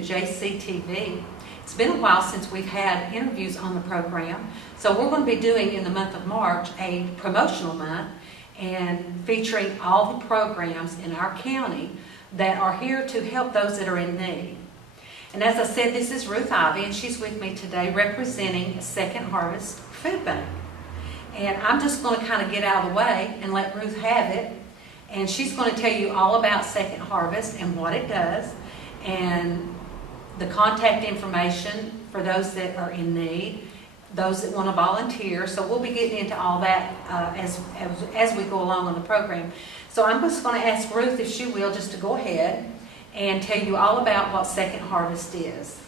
to JCTV. It's been a while since we've had interviews on the program, so we're going to be doing in the month of March a promotional month and featuring all the programs in our county that are here to help those that are in need. And as I said, this is Ruth Ivy, and she's with me today representing Second Harvest Food Bank. And I'm just going to kind of get out of the way and let Ruth have it. And she's going to tell you all about Second Harvest and what it does and the contact information for those that are in need, those that want to volunteer. So we'll be getting into all that as we go along on the program. So I'm just going to ask Ruth, if she will, just to go ahead and tell you all about what Second Harvest is.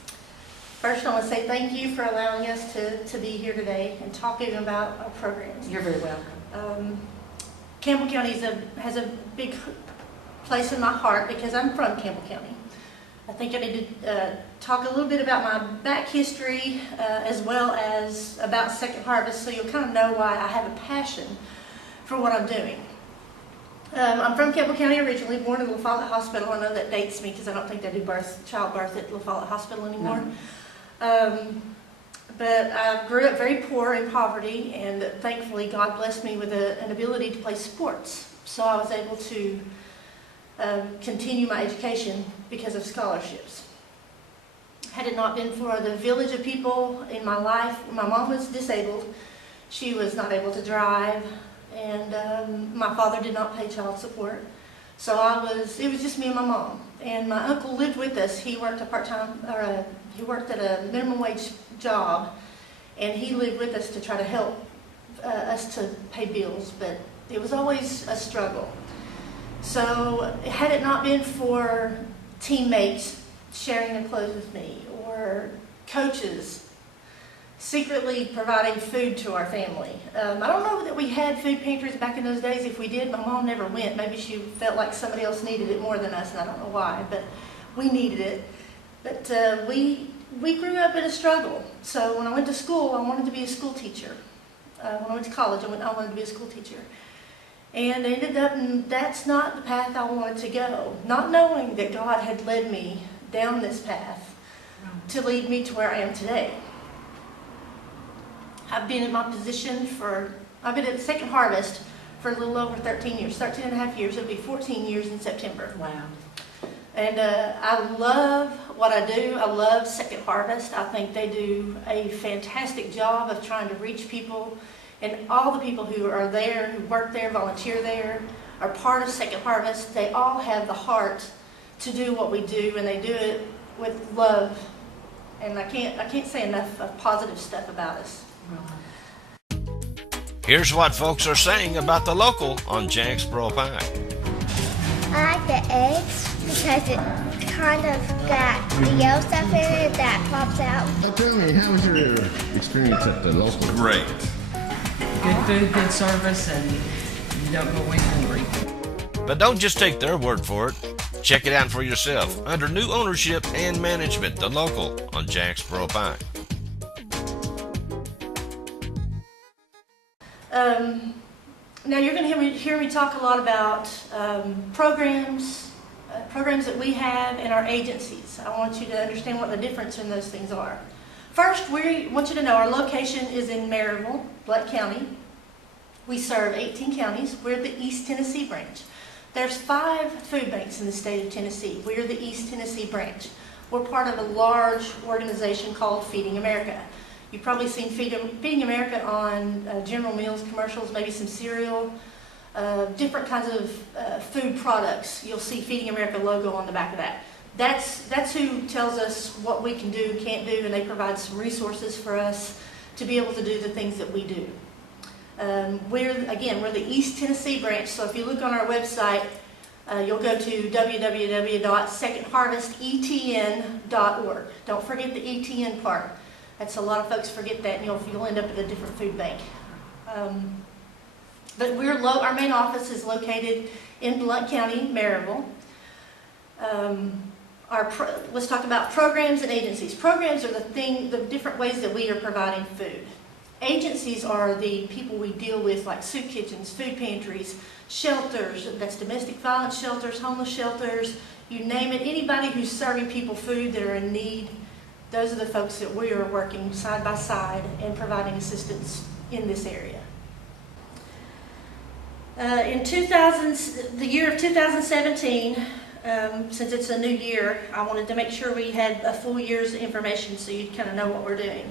First, I want to say thank you for allowing us to be here today and talking about our programs. You're very welcome. Campbell County has a big place in my heart because I'm from Campbell County. I think I need to talk a little bit about my back history as well as about Second Harvest, so you'll kind of know why I have a passion for what I'm doing. I'm from Campbell County originally, born at La Follette Hospital. I know that dates me because I don't think they do childbirth at La Follette Hospital anymore. No. But I grew up very poor in poverty, and thankfully God blessed me with an ability to play sports. So I was able to continue my education because of scholarships. Had it not been for the village of people in my life, my mom was disabled. She was not able to drive, and my father did not pay child support. So it was just me and my mom. And my uncle lived with us. He worked he worked at a minimum wage job, and he lived with us to try to help us to pay bills, but it was always a struggle. So had it not been for teammates sharing their clothes with me, or coaches secretly providing food to our family. I don't know that we had food pantries back in those days. If we did, my mom never went. Maybe she felt like somebody else needed it more than us, and I don't know why, but we needed it. But we grew up in a struggle. So when I went to school, I wanted to be a school teacher. When I went to college, I wanted to be a school teacher. And I ended up, and that's not the path I wanted to go, not knowing that God had led me down this path to lead me to where I am today. I've been in my position I've been at Second Harvest for a little over 13 years, 13 and a half years. It'll be 14 years in September. Wow. And I love what I do. I love Second Harvest. I think they do a fantastic job of trying to reach people. And all the people who are there, who work there, volunteer there, are part of Second Harvest. They all have the heart to do what we do, and they do it with love. And I can't say enough of positive stuff about us. Here's what folks are saying about the local on Jacksboro Pike. I like the eggs because it kind of got the yellow stuff in it that pops out. Now tell me, how was your experience at the local? Great. Good food, good service, and you don't go away hungry. But don't just take their word for it. Check it out for yourself under new ownership and management, the local on Jacksboro Pike. Now you're going to hear me talk a lot about programs that we have in our agencies. I want you to understand what the difference in those things are. First, we want you to know our location is in Maryville, Black County. We serve 18 counties. We're the East Tennessee branch. There's 5 food banks in the state of Tennessee. We're the East Tennessee branch. We're part of a large organization called Feeding America. You've probably seen Feeding America on General Mills commercials, maybe some cereal, different kinds of food products. You'll see Feeding America logo on the back of that. That's who tells us what we can do, can't do, and they provide some resources for us to be able to do the things that we do. We're the East Tennessee branch, so if you look on our website, you'll go to www.secondharvestetn.org. Don't forget the ETN part. That's a lot of folks forget that, and you'll end up at a different food bank. But our main office is located in Blount County, Maryville. Let's talk about programs and agencies. Programs are the different ways that we are providing food. Agencies are the people we deal with, like soup kitchens, food pantries, shelters, that's domestic violence shelters, homeless shelters, you name it, anybody who's serving people food that are in need, those are the folks that we are working side by side and providing assistance in this area. In the year of 2017, since it's a new year, I wanted to make sure we had a full year's information so you'd kind of know what we're doing.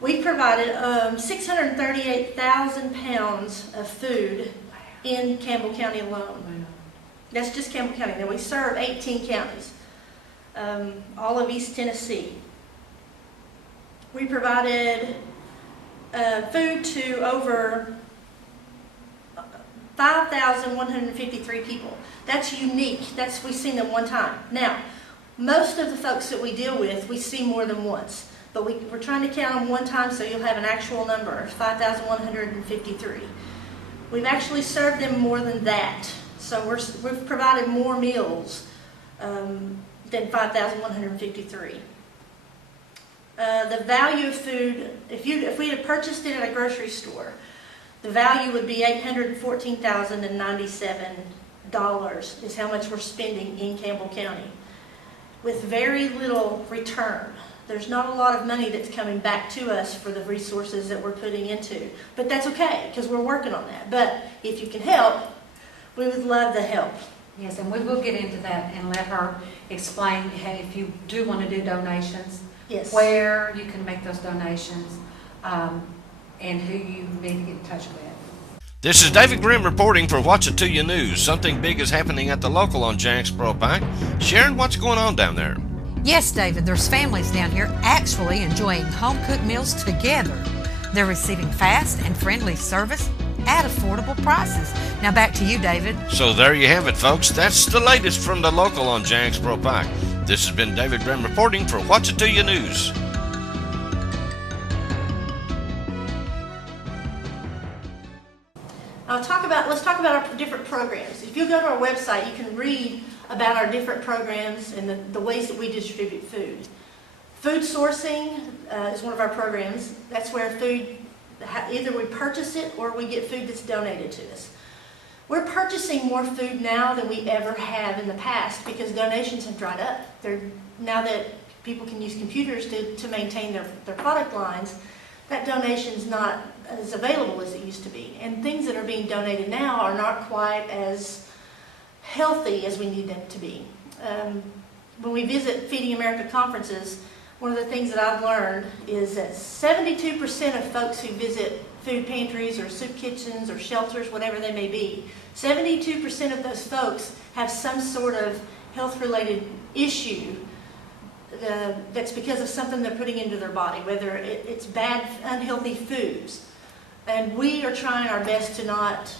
We provided 638,000 pounds of food in Campbell County alone. That's just Campbell County. Now we serve 18 counties, all of East Tennessee. We provided food to over 5,153 people. That's unique. We've seen them one time. Now, most of the folks that we deal with, we see more than once. But we're trying to count them one time so you'll have an actual number, 5,153. We've actually served them more than that. So we've provided more meals than 5,153. The value of food, if we had purchased it at a grocery store, the value would be $814,097 is how much we're spending in Campbell County, with very little return. There's not a lot of money that's coming back to us for the resources that we're putting into. But that's okay, because we're working on that. But if you can help, we would love the help. Yes, and we will get into that and let her explain, hey, if you do want to do donations, Yes. where you can make those donations, and who you need to get in touch with. This is David Grimm reporting for Watch It To You News. Something big is happening at the local on Jacksboro Pike. Sharon, what's going on down there? Yes, David, there's families down here actually enjoying home-cooked meals together. They're receiving fast and friendly service at affordable prices. Now back to you, David. So there you have it, folks. That's the latest from the local on Jacksboro Pike. This has been David Grimm reporting for Watch It To You News. Let's talk about our different programs. If you go to our website, you can read about our different programs and the ways that we distribute food. Food sourcing is one of our programs. That's where food, either we purchase it or we get food that's donated to us. We're purchasing more food now than we ever have in the past because donations have dried up. Now that people can use computers to maintain their product lines, that donation's not as available as it used to be. And things that are being donated now are not quite as healthy as we need them to be. When we visit Feeding America conferences, one of the things that I've learned is that 72% of folks who visit food pantries or soup kitchens or shelters, whatever they may be, 72% of those folks have some sort of health-related issue that's because of something they're putting into their body, whether it's bad, unhealthy foods. And we are trying our best to not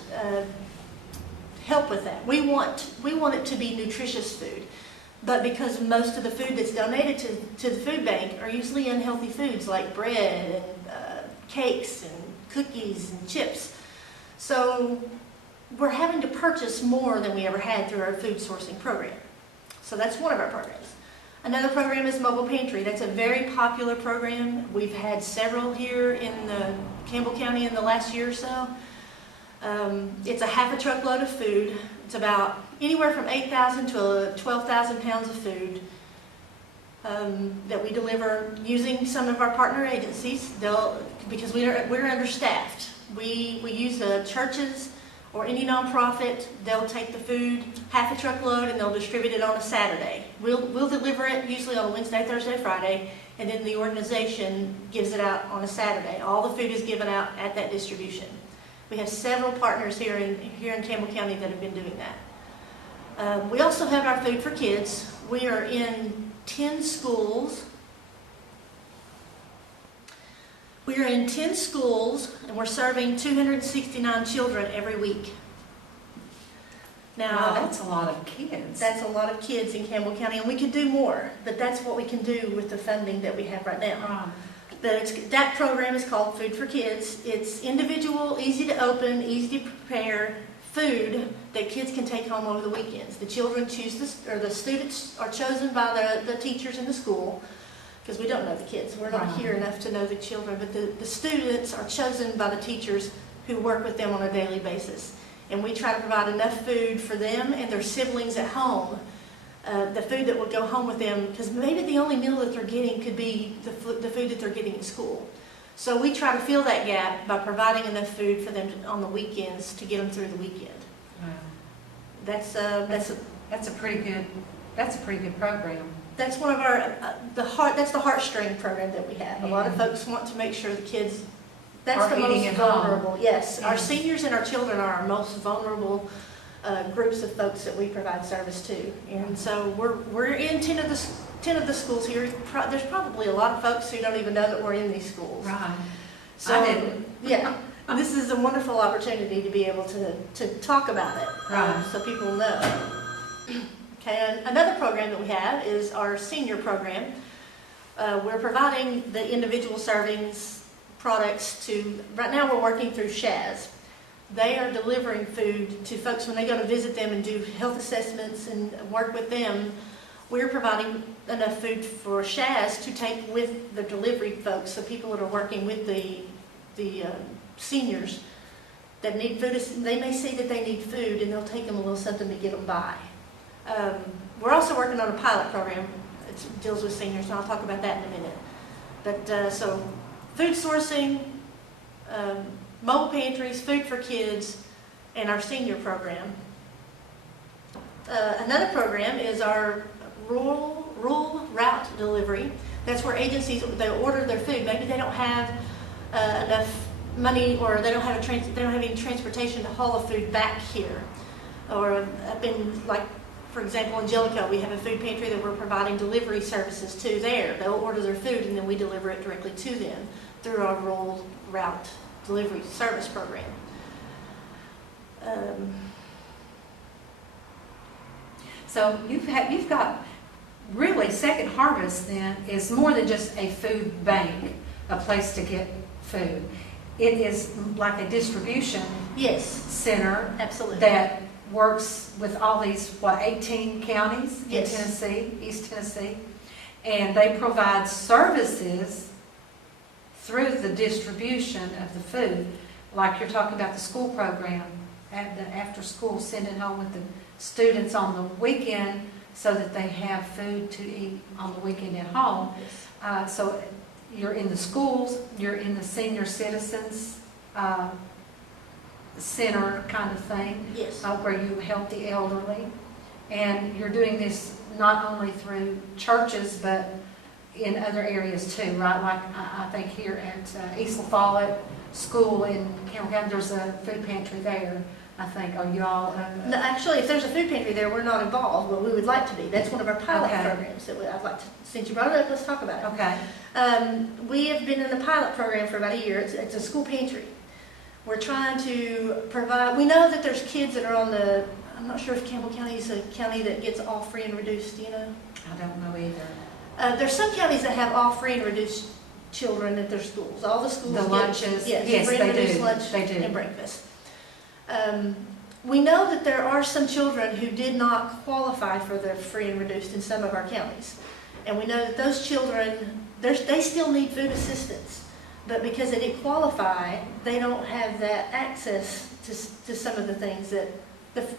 help with that. We want it to be nutritious food. But because most of the food that's donated to the food bank are usually unhealthy foods like bread and cakes and cookies and chips. So we're having to purchase more than we ever had through our food sourcing program. So that's one of our programs. Another program is Mobile Pantry. That's a very popular program. We've had several here in Campbell County in the last year or so. It's a half a truckload of food. It's about anywhere from 8,000 to 12,000 pounds of food that we deliver using some of our partner agencies. Because we're understaffed. We use the churches or any nonprofit. They'll take the food, half a truckload, and they'll distribute it on a Saturday. We'll deliver it usually on a Wednesday, Thursday, Friday, and then the organization gives it out on a Saturday. All the food is given out at that distribution. We have several partners here in Campbell County that have been doing that. We also have our Food for Kids. We are in 10 schools. We are in 10 schools, and we're serving 269 children every week. Now, Wow, that's a lot of kids. that's a lot of kids in Campbell County, and we could do more, but that's what we can do with the funding that we have right now. Right. But that program is called Food for Kids. It's individual, easy to open, easy to prepare food that kids can take home over the weekends. The children choose this, or the students are chosen by the teachers in the school, because we don't know the kids. We're not here enough to know the children, but the students are chosen by the teachers who work with them on a daily basis. And we try to provide enough food for them and their siblings at home the food that would go home with them, because maybe the only meal that they're getting could be the food that they're getting at school. So we try to fill that gap by providing enough food for them on the weekends to get them through the weekend. Wow. That's a pretty good program. That's one of our that's the heartstring program that we have. A lot of folks want to make sure the kids Are the eating most at home. vulnerable. Yes, our Yes. seniors and our children are our most vulnerable groups of folks that we provide service to. And so we're in 10 of the schools here. There's probably a lot of folks who don't even know that we're in these schools. Right. So, I didn't. yeah, this is a wonderful opportunity to be able to talk about it, Right. so people know. Okay, and another program that we have is our senior program. We're providing the individual servings products to, right now we're working through Shaz. They are delivering food to folks when they go to visit them and do health assessments and work with them. We're providing enough food for Shaz to take with the delivery folks, so people that are working with the seniors that need food, they may see that they need food and they'll take them a little something to get them by. We're also working on a pilot program. It deals with seniors, and I'll talk about that in a minute. But so food sourcing, mobile pantries, food for kids, and our senior program. Another program is our rural route delivery. That's where agencies, they order their food. Maybe they don't have enough money, or they don't have any transportation to haul the food back here. Or up in, like, for example, in Jellicoe, we have a food pantry that we're providing delivery services to there. They'll order their food and then we deliver it directly to them through our rural route delivery service program. So you've got really Second Harvest then is more than just a food bank, a place to get food. It is like a distribution Yes, center absolutely. that works with all these, 18 counties in Yes. Tennessee, East Tennessee, and they provide services through the distribution of the food. Like you're talking about the school program, at the after school, sending home with the students on the weekend so that they have food to eat on the weekend at home. So you're in the schools, you're in the senior citizens center kind of thing, Yes. where you help the elderly. And you're doing this not only through churches, but in other areas too, right? Like I think here at East Follett School in Campbell County, there's a food pantry there, I think. Are you all? No, actually, if there's a food pantry there, we're not involved, but we would like to be. That's one of our pilot Okay. programs that I'd like to, since you brought it up, let's talk about it. Okay. We have been in a pilot program for about a year. It's a school pantry. We're trying to provide, we know that there's kids that are on I'm not sure if Campbell County is a county that gets all free and reduced, do you know? I don't know either. There's some counties that have all free and reduced children at their schools. All the schools The get, lunches, yes, yes, free and they reduced do. lunch They do. and breakfast. We know that there are some children who did not qualify for the free and reduced in some of our counties. And we know that those children, they still need food assistance. But because they didn't qualify, they don't have that access to some of the things that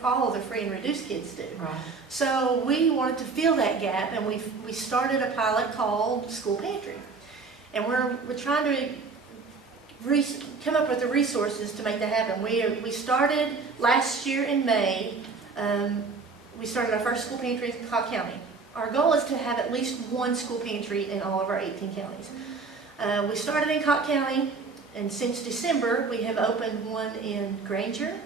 all of the free and reduced kids do. Right. So we wanted to fill that gap, and we started a pilot called School Pantry. And we're trying to come up with the resources to make that happen. We started last year in May. We started our first school pantry in Cobb County. Our goal is to have at least one school pantry in all of our 18 counties. We started in Cobb County, and since December, we have opened one in Granger.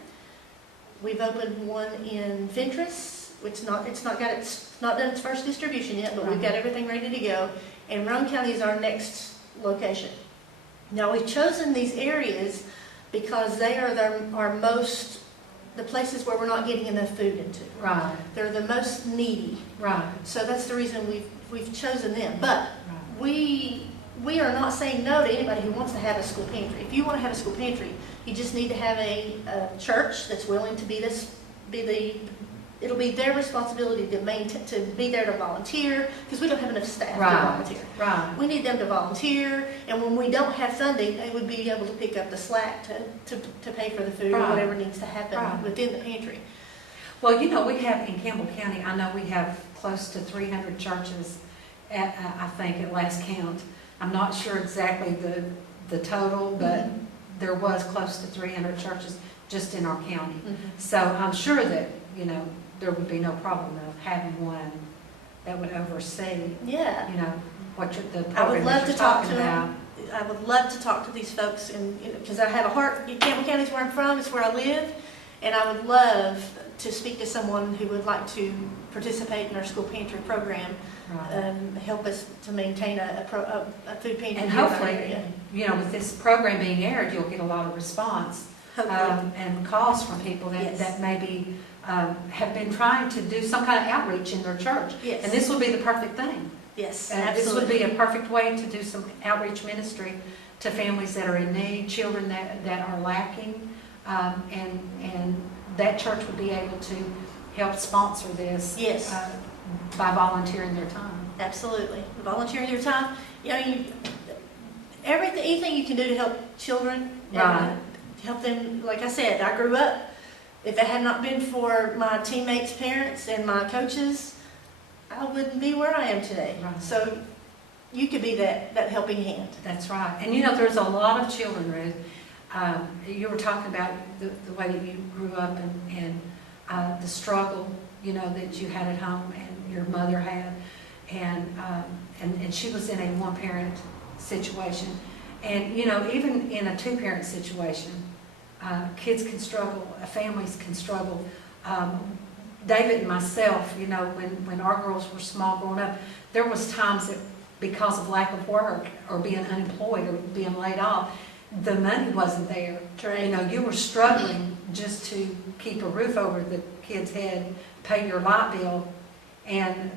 We've opened one in Fentress, which it's not done its first distribution yet, but we've got everything ready to go. And Roane County is our next location. Now, we've chosen these areas because they are the places where we're not getting enough food into. Right. They're the most needy. Right. So that's the reason we've chosen them. But Right. we are not saying no to anybody who wants to have a school pantry. If you want to have a school pantry, you just need to have a church that's willing to it'll be their responsibility to be there to volunteer, because we don't have enough staff Right. to volunteer. Right. We need them to volunteer, and when we don't have funding, they would be able to pick up the slack to pay for the food or Right. whatever needs to happen Right. within the pantry. Well, we have in Campbell County, I know we have close to 300 churches, I think, at last count. I'm not sure exactly the total, but there was close to 300 churches just in our county. So I'm sure that, there would be no problem of having one that would oversee, Yeah. what the I would program love that to you're talk talking to about. them. I would love to talk to these folks, and because I have a heart. Campbell County is where I'm from. It's where I live, and I would love to speak to someone who would like to participate in our school pantry program, Right. help us to maintain a food pantry. And in our hopefully, area. with this program being aired, you'll get a lot of response Hopefully. and calls from people Yes. that maybe have been trying to do some kind of outreach in their church. Yes. And this would be the perfect thing. Yes, This would absolutely. be a perfect way to do some outreach ministry to families that are in need, children that are lacking, and that church would be able to help sponsor this Yes. by volunteering their time. Absolutely. Volunteering your time. Anything you can do to help children. Right. Help them. Like I said, I grew up. If it had not been for my teammates' parents and my coaches, I wouldn't be where I am today. Right. So you could be that helping hand. That's right. And there's a lot of children, Ruth. You were talking about the way that you grew up and the struggle, that you had at home and your mother had. And she was in a one-parent situation. And, even in a two-parent situation, kids can struggle, families can struggle. David and myself, when our girls were small growing up, there was times that because of lack of work or being unemployed or being laid off, the money wasn't there. Right. You were struggling just to keep a roof over the kid's head, pay your light bill, and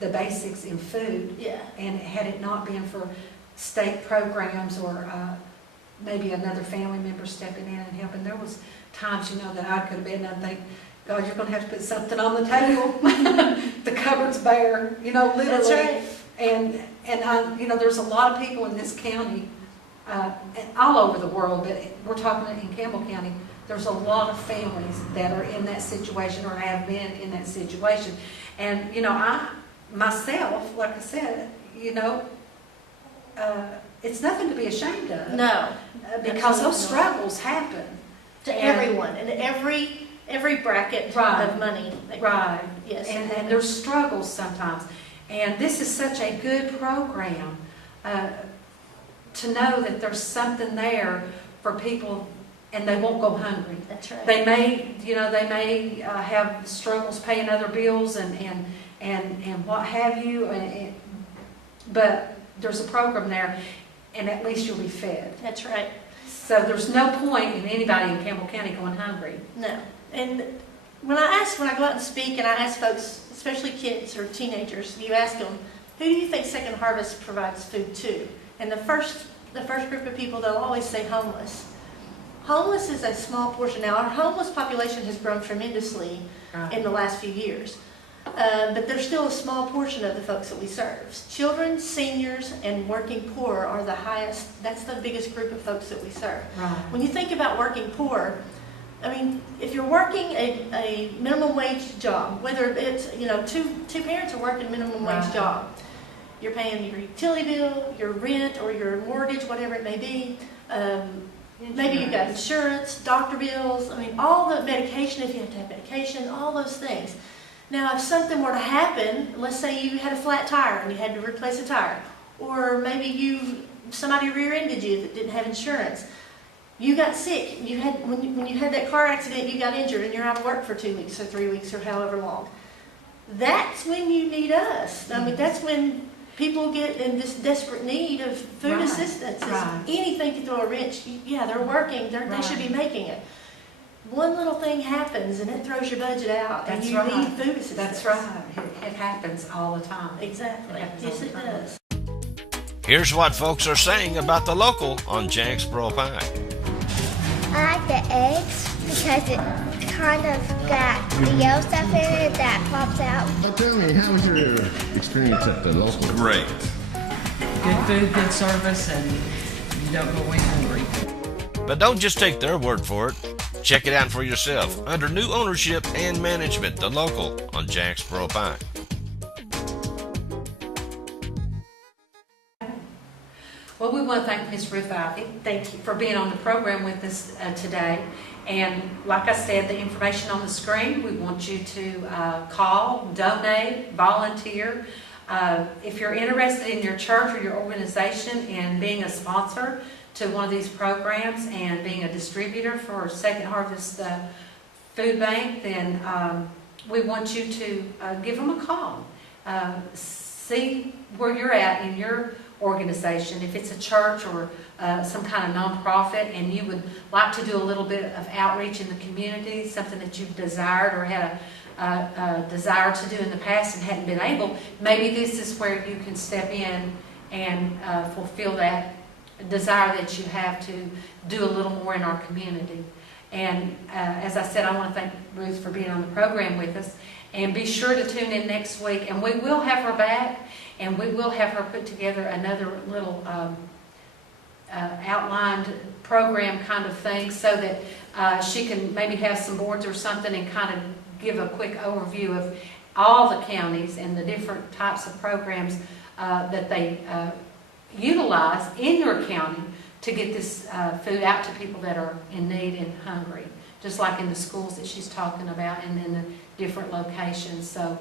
the basics in food. Yeah. And had it not been for state programs or maybe another family member stepping in and helping, there was times, that I could have been, and I think, God, you're going to have to put something on the table. The cupboard's bare, literally. That's right. And there's a lot of people in this county, and all over the world, but we're talking in Campbell County, there's a lot of families that are in that situation or have been in that situation. And, I, myself, like I said, it's nothing to be ashamed of. No. Because those Absolutely. struggles happen. To And- everyone and every bracket Right. of money. Right. Yes. And there's struggles sometimes. And this is such a good program to know that there's something there for people and they won't go hungry. That's right. They may have struggles paying other bills and what have you, but there's a program there and at least you'll be fed. That's right. So there's no point in anybody in Campbell County going hungry. No. And when I go out and speak and I ask folks, especially kids or teenagers, you ask them, who do you think Second Harvest provides food to? And the first group of people, they'll always say homeless. Homeless is a small portion. Now, our homeless population has grown tremendously in the last few years. But there's still a small portion of the folks that we serve. Children, seniors, and working poor are the highest. That's the biggest group of folks that we serve. Right. When you think about working poor, if you're working a minimum wage job, whether it's, two parents are working a minimum wage Right. job, you're paying your utility bill, your rent, or your mortgage, whatever it may be. Maybe you've got insurance, doctor bills, all the medication, if you have to have medication, all those things. Now, if something were to happen, let's say you had a flat tire and you had to replace a tire, or maybe somebody rear-ended you that didn't have insurance. You got sick. When you had that car accident, you got injured and you're out of work for 2 weeks or 3 weeks or however long. That's when you need us. That's when people get in this desperate need of food Right. assistance. It's Right. anything to throw a wrench. Yeah, they're working. They should be making it. One little thing happens and it throws your budget out, and That's you right. need food assistance. That's right. It happens all the time. Exactly. It happens Yes, all the it time. does. Here's what folks are saying about the local on Jacksboro Pie. I like the eggs because it kind of got the yellow stuff in it that pops out. But tell me, how was your experience at the local? Great. Good food, good service, and you don't go away hungry. But don't just take their word for it. Check it out for yourself under new ownership and management, the local on Jacksboro Pike. Well, we want to thank Ms. Ruth Ivy. Thank you for being on the program with us today. And like I said, the information on the screen, we want you to call, donate, volunteer. If you're interested in your church or your organization in being a sponsor to one of these programs and being a distributor for Second Harvest Food Bank, then we want you to give them a call. See where you're at in your organization, if it's a church or some kind of nonprofit, and you would like to do a little bit of outreach in the community, something that you've desired or had a desire to do in the past and hadn't been able, maybe this is where you can step in and fulfill that desire that you have to do a little more in our community. And as I said, I want to thank Ruth for being on the program with us. And be sure to tune in next week, and we will have her back, and we will have her put together another little outlined program kind of thing, so that she can maybe have some boards or something and kind of give a quick overview of all the counties and the different types of programs that they utilize in your county to get this food out to people that are in need and hungry, just like in the schools that she's talking about and in the different locations. So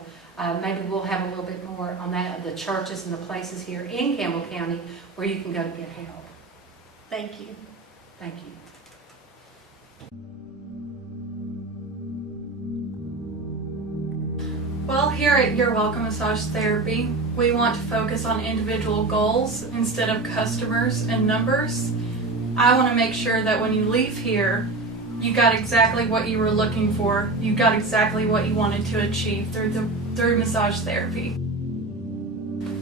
maybe we'll have a little bit more on that, the churches and the places here in Campbell County where you can go to get help. Thank you. Thank you. Well, here at Your Welcome Massage Therapy, we want to focus on individual goals instead of customers and numbers. I want to make sure that when you leave here, you got exactly what you were looking for. You got exactly what you wanted to achieve through massage therapy.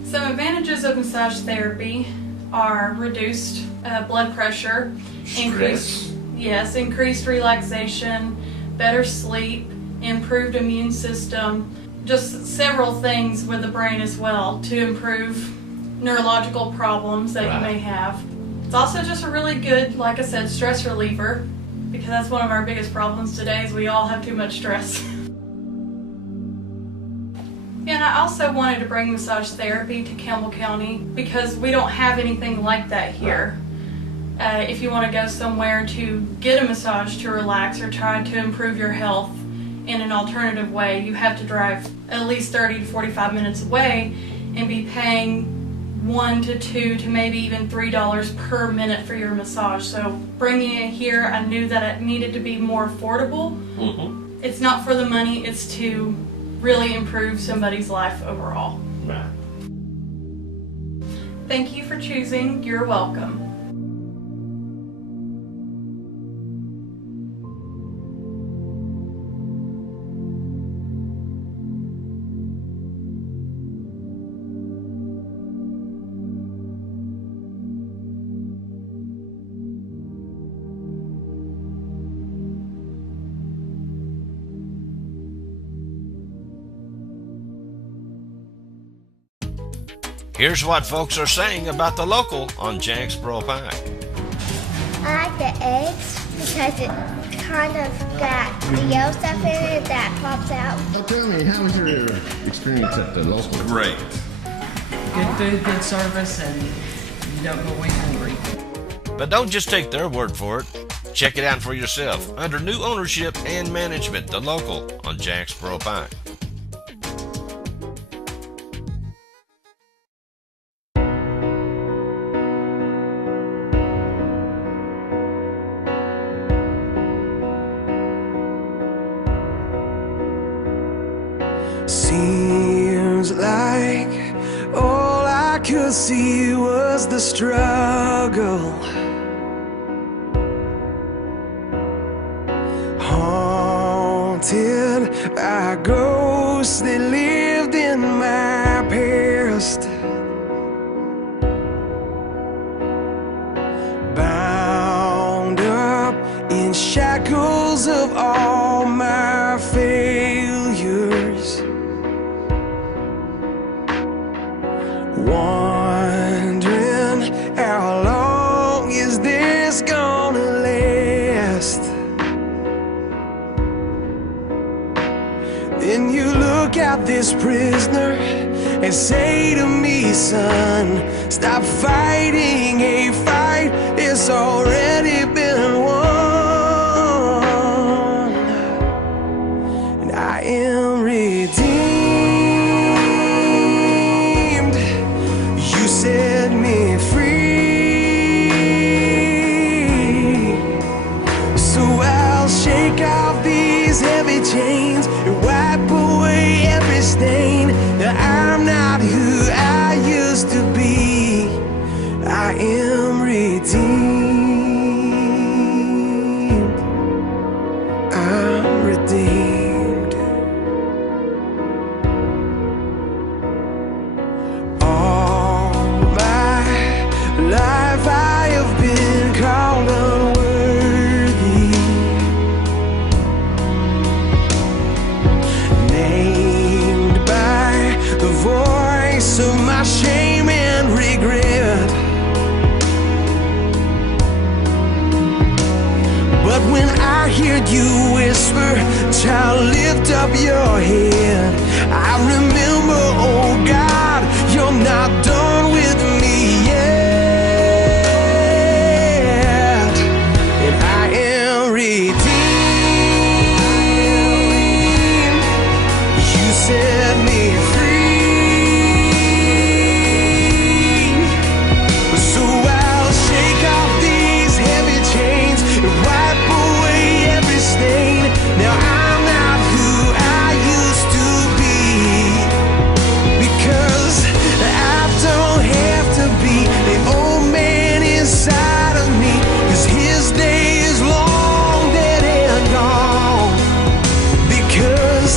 Some advantages of massage therapy are reduced blood pressure, increased relaxation, better sleep, improved immune system, just several things with the brain as well to improve neurological problems that you may have. It's also just a really good, like I said, stress reliever, because that's one of our biggest problems today is we all have too much stress. And I also wanted to bring massage therapy to Campbell County because we don't have anything like that here. If you want to go somewhere to get a massage to relax or try to improve your health in an alternative way, you have to drive at least 30 to 45 minutes away and be paying $1 to $2 to maybe even $3 per minute for your massage. So bringing it here, I knew that it needed to be more affordable. Mm-hmm. It's not for the money, it's to really improve somebody's life overall. Right. Thank you for choosing You're Welcome. Here's what folks are saying about the local on Jacksboro Pike. I like the eggs because it kind of got the yellow stuff in it that pops out. Now tell me, how was your experience at the local? Great. Good food, good service, and you don't go away hungry. But don't just take their word for it. Check it out for yourself under new ownership and management, the local on Jacksboro Pike. Seems like all I could see was the struggle. Haunted by ghosts that lived in my past. Bound up in shackles of all my failures. Wondering how long is this gonna last? his prisoner and say to me, son, stop fighting a fight, it's already been won. And I am redeemed. You set me free. So I'll shake off these heavy chains and wipe away every stain. That I'm not who I used to be. I am redeemed. I'm redeemed. All my life I have been called unworthy, named by the voice of my shame and regret. But when I heard you whisper, child, lift up your head, I remember, oh God, you're not done with me yet. And I am redeemed. You set me free. So I'll shake off these heavy chains and wipe away every stain. Now I'm not who I used to be, because I don't have to be the old man inside of me, 'cause his day is long dead and gone. Because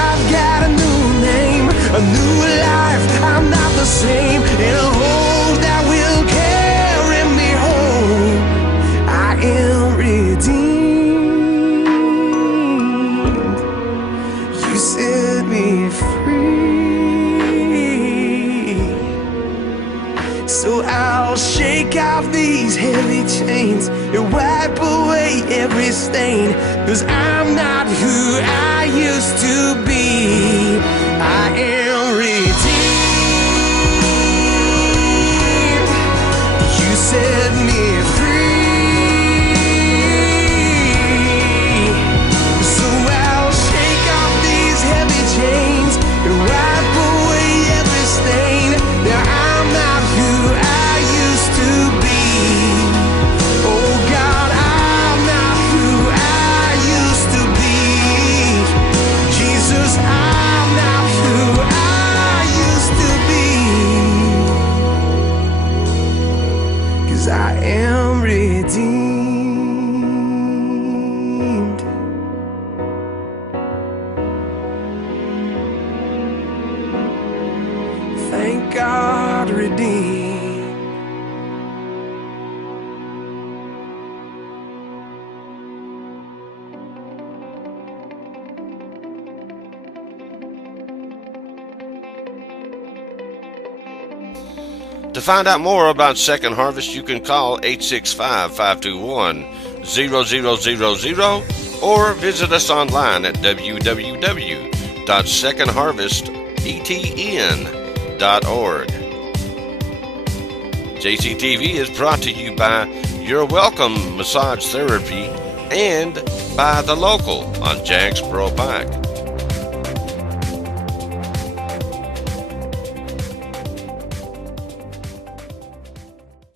I've got a new name, a new life, I'm not the same, and a hope that will carry me home. I am redeemed. You set me free. So I'll shake off these heavy chains and wipe away every stain, 'cause I'm not who I used to be. I am redeemed. You set me free. So I'll shake off these heavy chains and wipe away every stain. Now I'm not who I used to be. Oh God, I'm not who I used to be. Jesus, I'm not who I used to be. 'Cause I am redeemed. Thank God, redeemed. To find out more about Second Harvest, you can call 865-521-0000 or visit us online at www.secondharvestetn.org. JCTV is brought to you by Your Welcome Massage Therapy and by The Local on Jacksboro Pike.